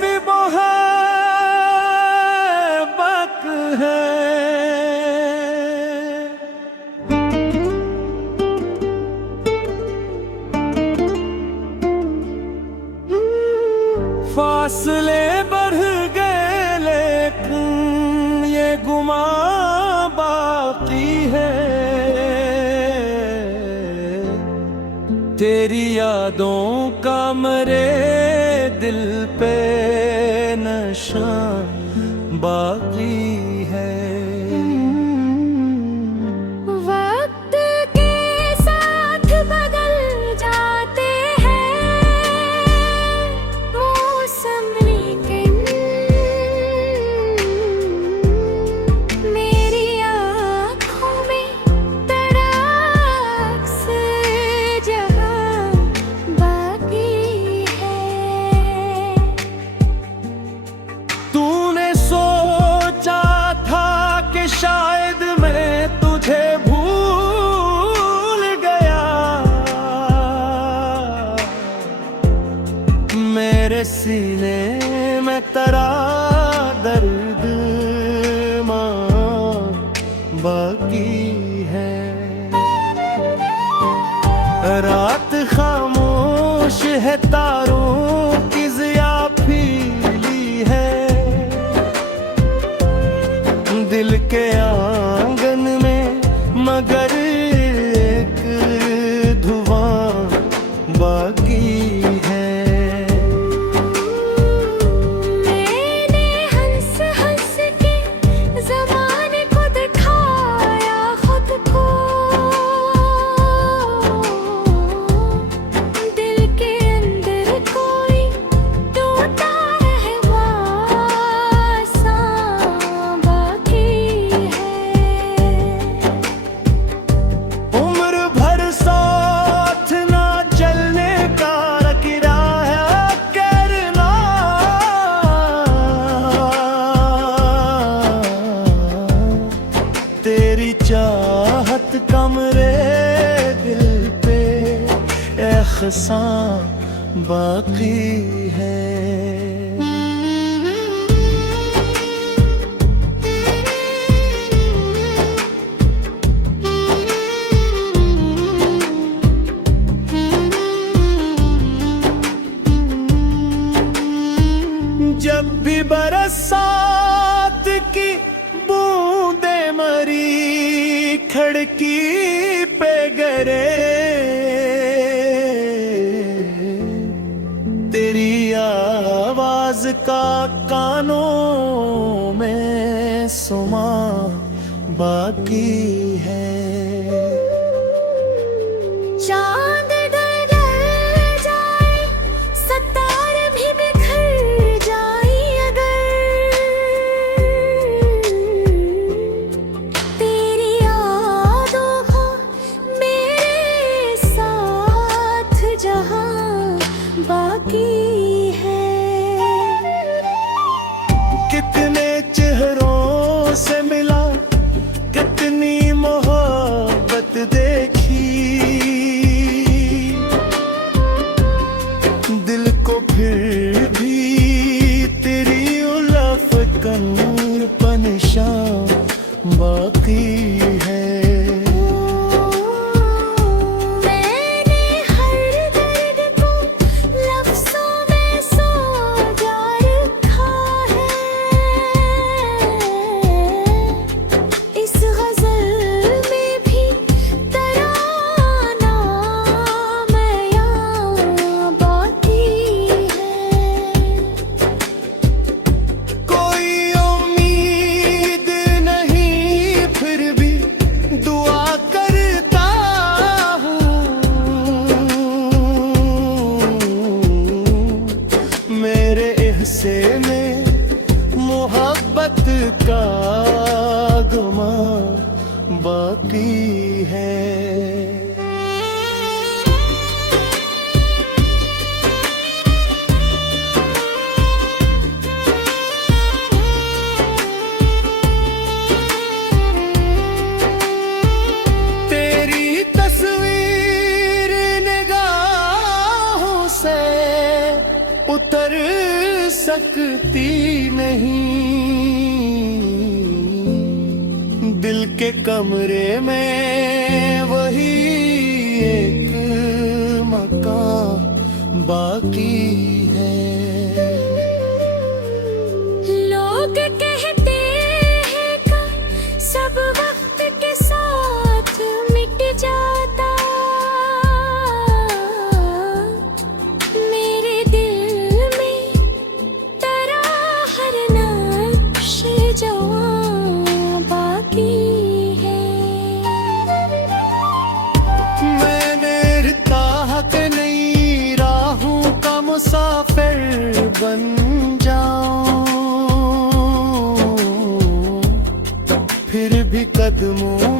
भी मोहब्बत है। फासले बढ़ गए लेकिन ये गुमा बाकी है। तेरी यादों का मेरे दिल पे नशा बाकी है। वक्त के साथ बदल जाते हैं मौसम, लेकिन मेरी आँखों में तड़प से जहाँ बाकी है। तूने सोचा था कि शायद मैं तुझे भूल गया, मेरे सीने में तेरा दर्द मां बाकी है। रात खामोश है, तारों की ज़िया फीली है। दिल के आंगन में मगर एक धुआं बाकी है। मैंने हंस हंस के ज़माने को दिखाया खुद को, दिल के अंदर कोई टूटा एहसास बाकी है। उम्र भर साथ ना चलने का किराया करना, तेरी चाहत का मेरे दिल पे एहसान बाकी है। जब भी बरसात की बूंदे मरी खिड़की पे गिरे, तेरी आवाज का कानों में सुमा बाकी है। चांद ढल जाए, सितारे भी बिखर जाए, अगर तेरी यादों को मेरे साथ जहाँ बाकी है। कितने चेहरों से मिला, कितनी मोहब्बत देखी, दिल को फिर भी तेरी उल्फत का निशान बाकी है। मैंने हर दर्द को लफ्ज़ों में सजा रखा है, इस गज़ल में भी तराना मैं यहाँ बाकी है। कोई उम्मीद नहीं फिर भी दुआ करता हूँ, मेरे हिस्से में मोहब्बत का गुमा बाकी है। तेरी तस्वीर निगाहों से उतर सकती नहीं। दिल के कमरे में वही एक मकान बाकी है। लोग कहते हैं का सब वक्त के साथ मिट जाता, मेरे दिल में तेरा हर नक्श जवां बाकी है। मैंने ताहक नहीं राहों का मुसाफिर बन जाऊं, फिर भी कदमों